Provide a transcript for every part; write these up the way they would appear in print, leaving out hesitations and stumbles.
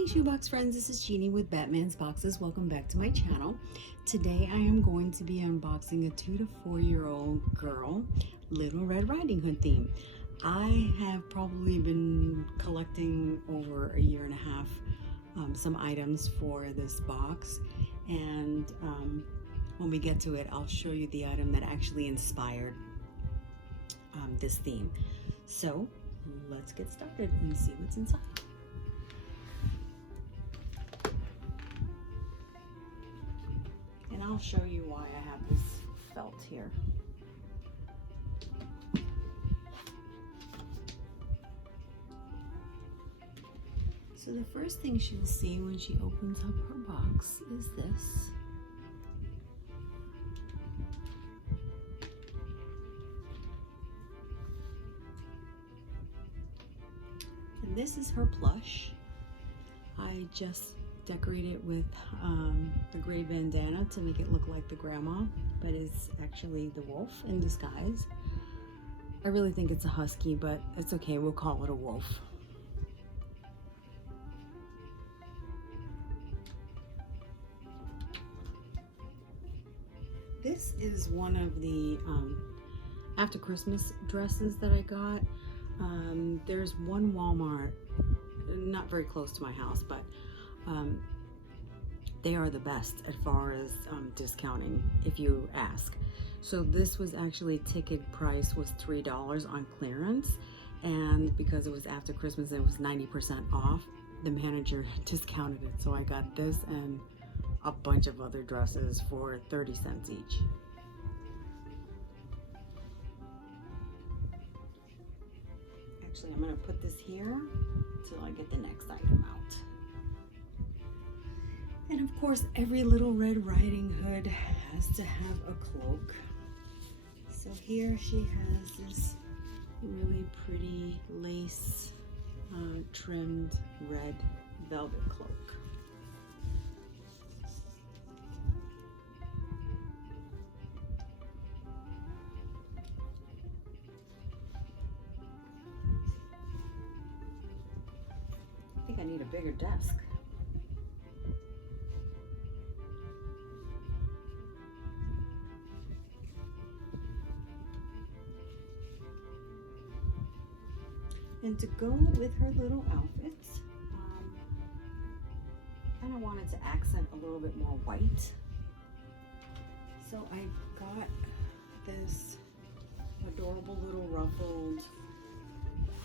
Hey shoebox friends, this is Jeannie with Batman's Boxes. Welcome back to my channel. Today I am going to be unboxing a 2 to 4 year old girl Little Red Riding Hood theme. I have probably been collecting over a year and a half some items for this box, and when we get to it I'll show you the item that actually inspired this theme. So let's get started and see what's inside. And I'll show you why I have this felt here. So the first thing she'll see when she opens up her box is this. And this is her plush. I just decorate it with the gray bandana to make it look like the grandma, but it's actually the wolf in disguise. I really think it's a husky, but it's okay, we'll call it a wolf. This is one of the after Christmas dresses that I got. There's one Walmart not very close to my house, but they are the best as far as discounting if you ask. So this was actually ticket price was $3 on clearance, and because it was after Christmas it was 90% off, the manager discounted it, so I got this and a bunch of other dresses for 30 cents each. Actually, I'm going to put this here until I get the next item out. And of course, every Little Red Riding Hood has to have a cloak. So here she has this really pretty lace trimmed red velvet cloak. I think I need a bigger desk. And to go with her little outfits, kind of wanted to accent a little bit more white. So I got this adorable little ruffled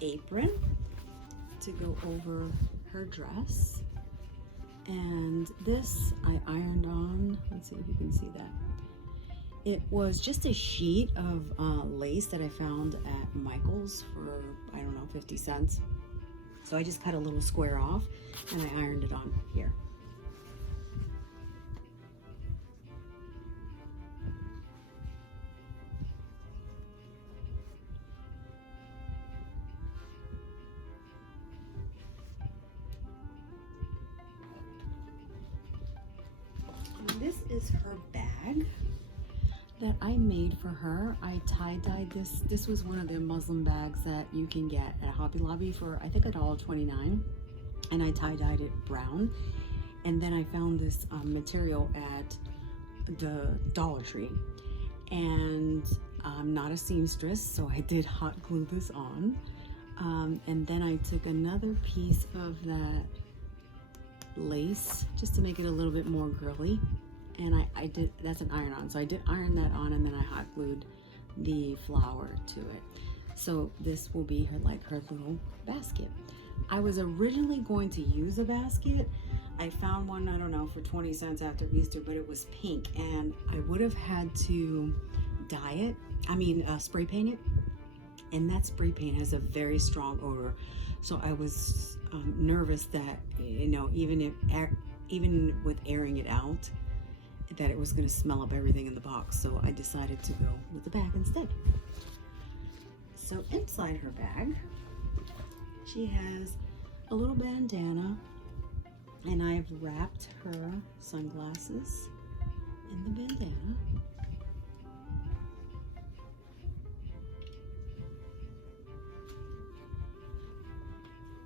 apron to go over her dress. And this I ironed on. Let's see if you can see that. It was just a sheet of lace that I found at Michael's for, I don't know, 50 cents. So I just cut a little square off and I ironed it on here. And this is her bag that I made for her. I tie-dyed this. This was one of the Muslim bags that you can get at Hobby Lobby for, I think, $1.29, and I tie-dyed it brown. And then I found this material at the Dollar Tree, and I'm not a seamstress, so I did hot glue this on. And then I took another piece of that lace just to make it a little bit more girly, and I did, that's an iron on, so I did iron that on, and then I hot glued the flower to it. So this will be her, like her little basket. I was originally going to use a basket. I found one, I don't know, for 20 cents after Easter, but it was pink, and I would have had to dye it, spray paint it, and that spray paint has a very strong odor. So I was nervous that, you know, even with airing it out, that it was going to smell up everything in the box. So I decided to go with the bag instead. So inside her bag, she has a little bandana, and I've wrapped her sunglasses in the bandana.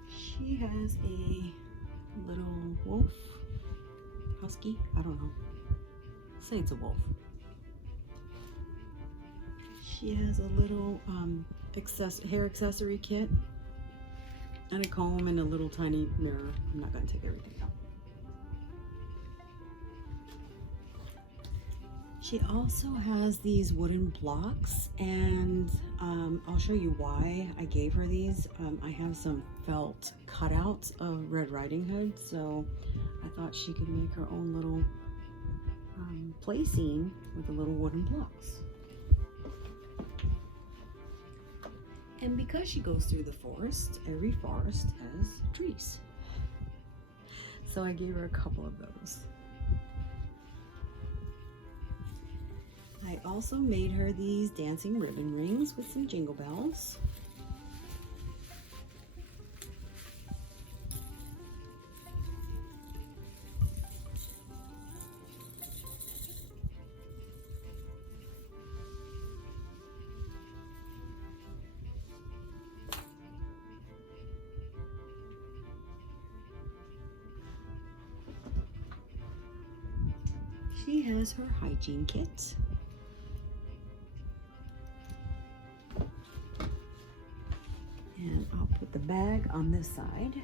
She has a little wolf, husky, I don't know. Say it's a wolf. She has a little hair accessory kit and a comb and a little tiny mirror. I'm not going to take everything out. She also has these wooden blocks, and I'll show you why I gave her these. I have some felt cutouts of Red Riding Hood, so I thought she could make her own little play scene with the little wooden blocks. And because she goes through the forest, every forest has trees. So I gave her a couple of those. I also made her these dancing ribbon rings with some jingle bells. She has her hygiene kit. And I'll put the bag on this side.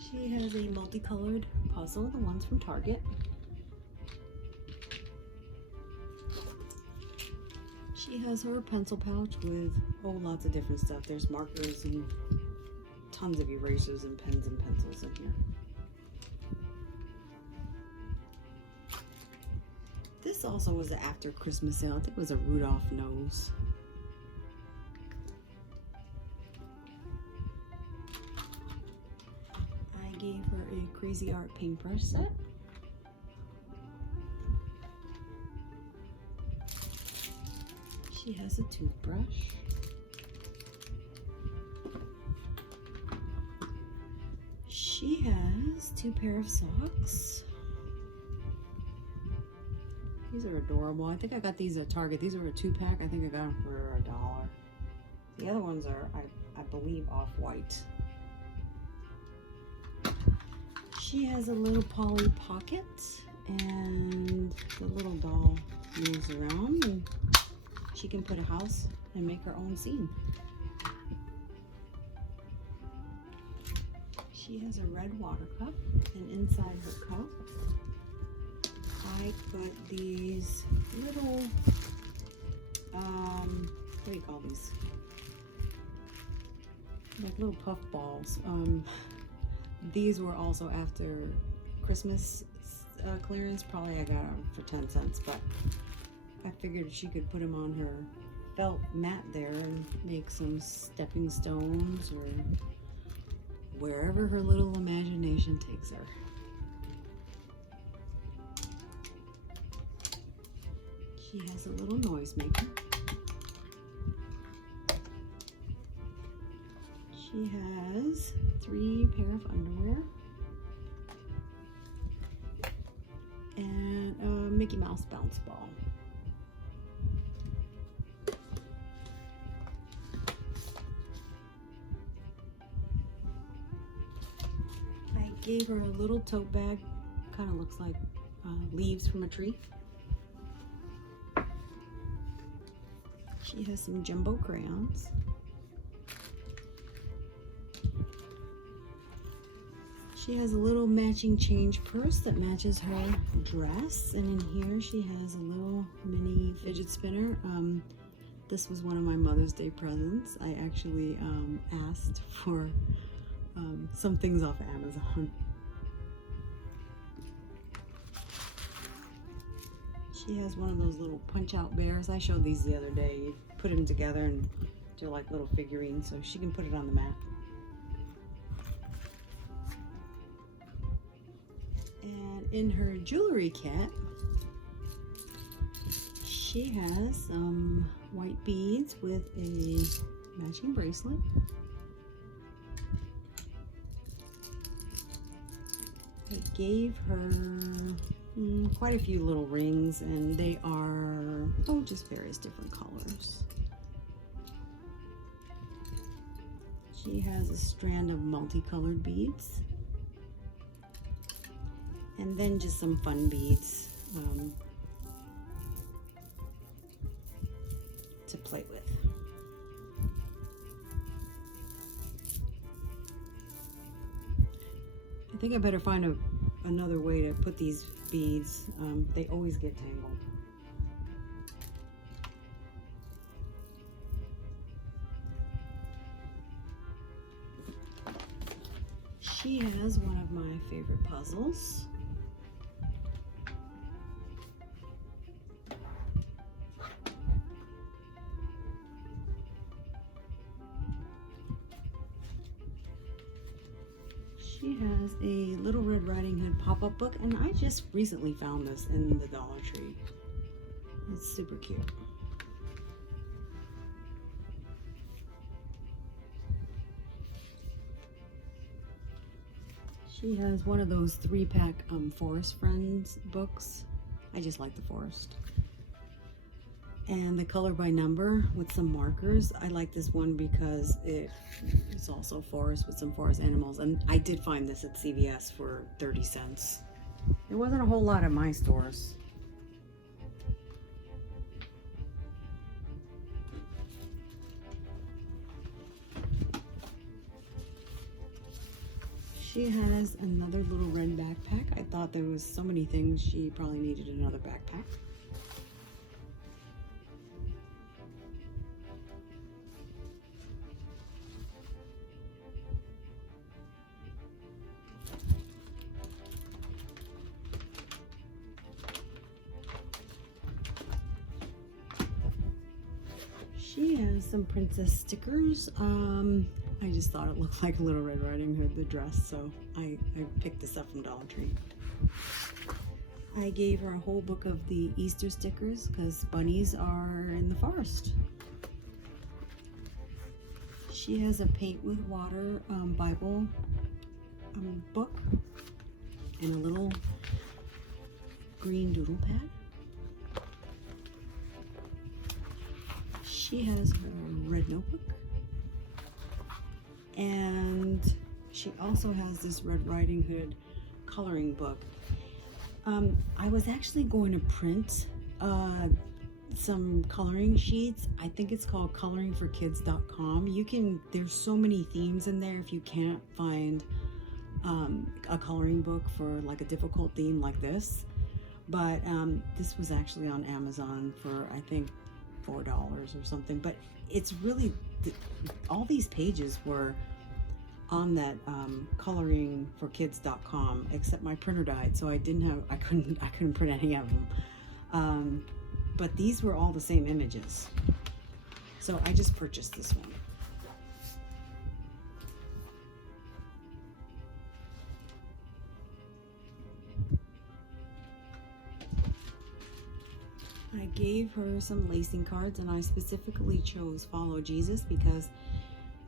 She has a multicolored puzzle, the ones from Target. She has her pencil pouch with lots of different stuff. There's markers and tons of erasers and pens and pencils in here. This also was an after Christmas sale. I think it was a Rudolph nose. I gave her a Crazy Art paintbrush set. She has a toothbrush. She has 2 pair of socks. These are adorable. I think I got these at Target. These are a 2-pack. I think I got them for $1. The other ones are, I believe, off-white. She has a little Polly pocket, and the little doll moves around, and she can put a house and make her own scene. She has a red water cup, and inside her cup, I put these little, what do you call these? Like little puff balls. These were also after Christmas clearance. Probably I got them for 10 cents, but I figured she could put them on her felt mat there and make some stepping stones or wherever her little imagination takes her. She has a little noisemaker. She has 3 pair of underwear and a Mickey Mouse bounce ball. I gave her a little tote bag, kind of looks like leaves from a tree. She has some jumbo crayons. She has a little matching change purse that matches her dress, and in here she has a little mini fidget spinner. This was one of my Mother's Day presents. I actually asked for some things off of Amazon. She has one of those little punch-out bears. I showed these the other day. You put them together and they're like little figurines, so she can put it on the mat. And in her jewelry kit, she has some white beads with a matching bracelet. I gave her quite a few little rings, and they are just various different colors. She has a strand of multicolored beads. And then just some fun beads to play with. I think I better find another way to put these beads. They always get tangled. She has one of my favorite puzzles. She has a Little Red Riding Hood pop-up book, and I just recently found this in the Dollar Tree. It's super cute. She has one of those 3-pack Forest Friends books. I just like the forest. And the color by number with some markers. I like this one because it's also forest with some forest animals. And I did find this at CVS for 30 cents. There wasn't a whole lot at my stores. She has another little red backpack. I thought there was so many things she probably needed another backpack. She has some princess stickers. I just thought it looked like Little Red Riding Hood, the dress, so I picked this up from Dollar Tree. I gave her a whole book of the Easter stickers because bunnies are in the forest. She has a Paint with Water Bible book and a little green doodle pad. She has her red notebook. And she also has this Red Riding Hood coloring book. I was actually going to print some coloring sheets. I think it's called coloringforkids.com. There's so many themes in there if you can't find a coloring book for like a difficult theme like this. But this was actually on Amazon for, I think, $4 or something. But it's really, all these pages were on that coloringforkids.com, except my printer died, so I couldn't print any of them. But these were all the same images, so I just purchased this one. I gave her some lacing cards, and I specifically chose Follow Jesus because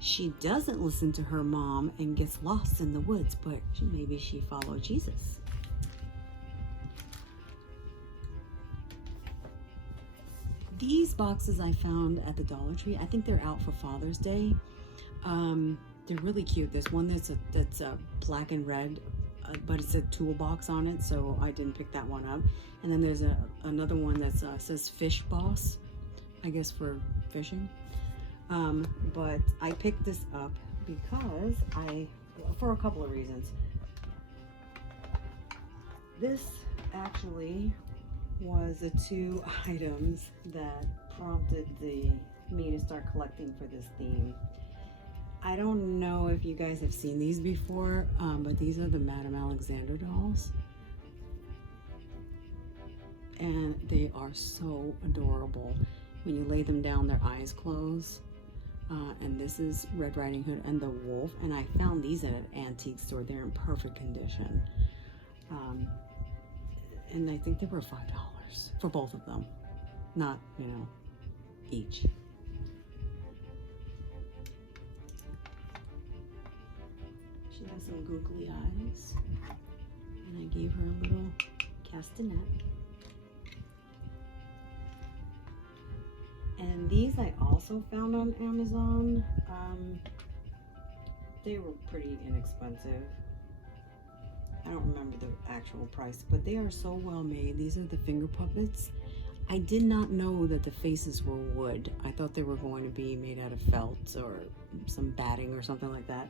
she doesn't listen to her mom and gets lost in the woods, but maybe she followed Jesus. These boxes I found at the Dollar Tree. I think they're out for Father's Day. They're really cute. There's one that's black and red, but it's a toolbox on it, so I didn't pick that one up. And then there's another one that says Fish Boss, I guess for fishing. But I picked this up because for a couple of reasons. This actually was the 2 items that prompted me to start collecting for this theme. I don't know if you guys have seen these before, but these are the Madame Alexander dolls. And they are so adorable. When you lay them down, their eyes close. And this is Red Riding Hood and the wolf. And I found these at an antique store. They're in perfect condition. And I think they were $5 for both of them. Not, each. She has some googly eyes. And I gave her a little castanet. And these I also found on Amazon. They were pretty inexpensive. I don't remember the actual price, but they are so well made. These are the finger puppets. I did not know that the faces were wood. I thought they were going to be made out of felt or some batting or something like that.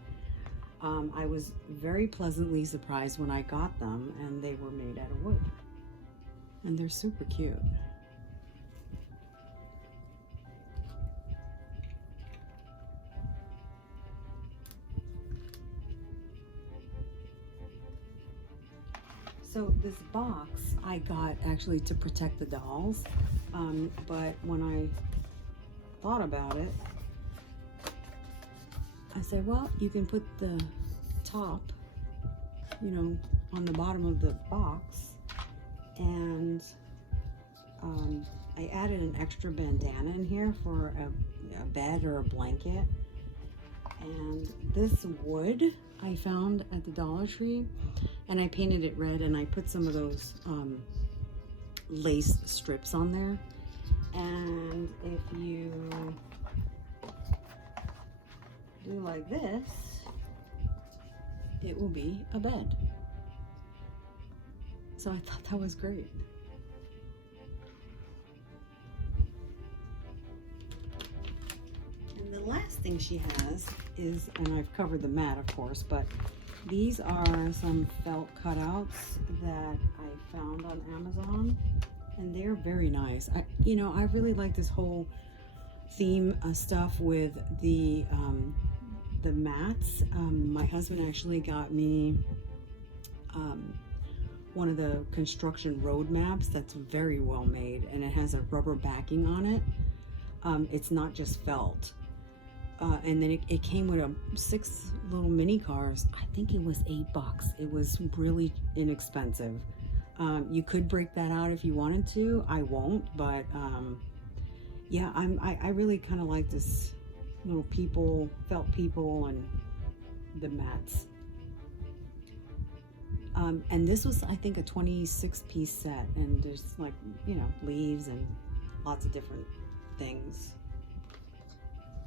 I was very pleasantly surprised when I got them, and they were made out of wood. And they're super cute. So this box I got actually to protect the dolls, but when I thought about it, I said, well, you can put the top, you know, on the bottom of the box, and I added an extra bandana in here for a bed or a blanket. And this wood I found at the Dollar Tree, and I painted it red, and I put some of those lace strips on there. And if you do like this, it will be a bed. So I thought that was great. And the last thing she has is, and I've covered the mat of course, but these are some felt cutouts that I found on Amazon, and they're very nice. I really like this whole theme stuff with the mats. My husband actually got me one of the construction road maps that's very well made, and it has a rubber backing on it. It's not just felt. And then it came with 6 little mini cars. I think it was $8. It was really inexpensive. You could break that out if you wanted to. I won't, but yeah, I really kind of like this little felt people and the mats. And this was, I think, a 26-piece set, and there's like, leaves and lots of different things.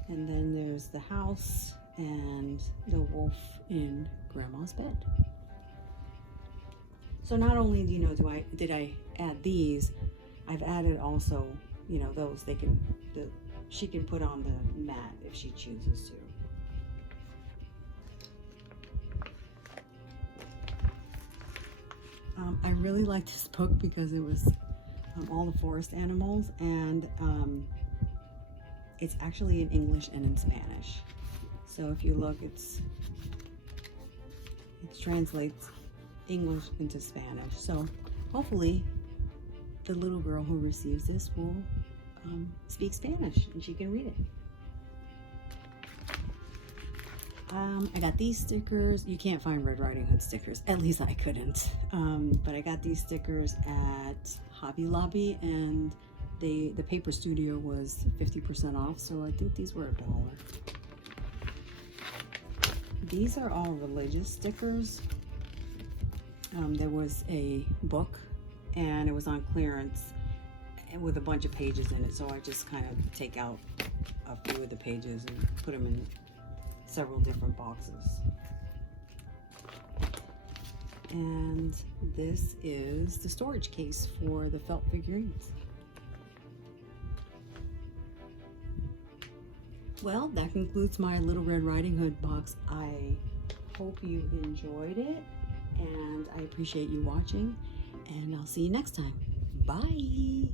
And then there's the house and the wolf in Grandma's bed. So not only did I add these, I've added also those she can put on the mat if she chooses to. I really like this book because it was all the forest animals, and it's actually in English and in Spanish. So if you look, it translates English into Spanish. So hopefully the little girl who receives this will speak Spanish and she can read it. I got these stickers. You can't find Red Riding Hood stickers. At least I couldn't. But I got these stickers at Hobby Lobby, and the paper studio was 50% off, so I think these were $1. These are all religious stickers. There was a book, and it was on clearance with a bunch of pages in it, so I just kind of take out a few of the pages and put them in several different boxes. And this is the storage case for the felt figurines. Well, that concludes my Little Red Riding Hood box. I hope you enjoyed it, and I appreciate you watching, and I'll see you next time. Bye!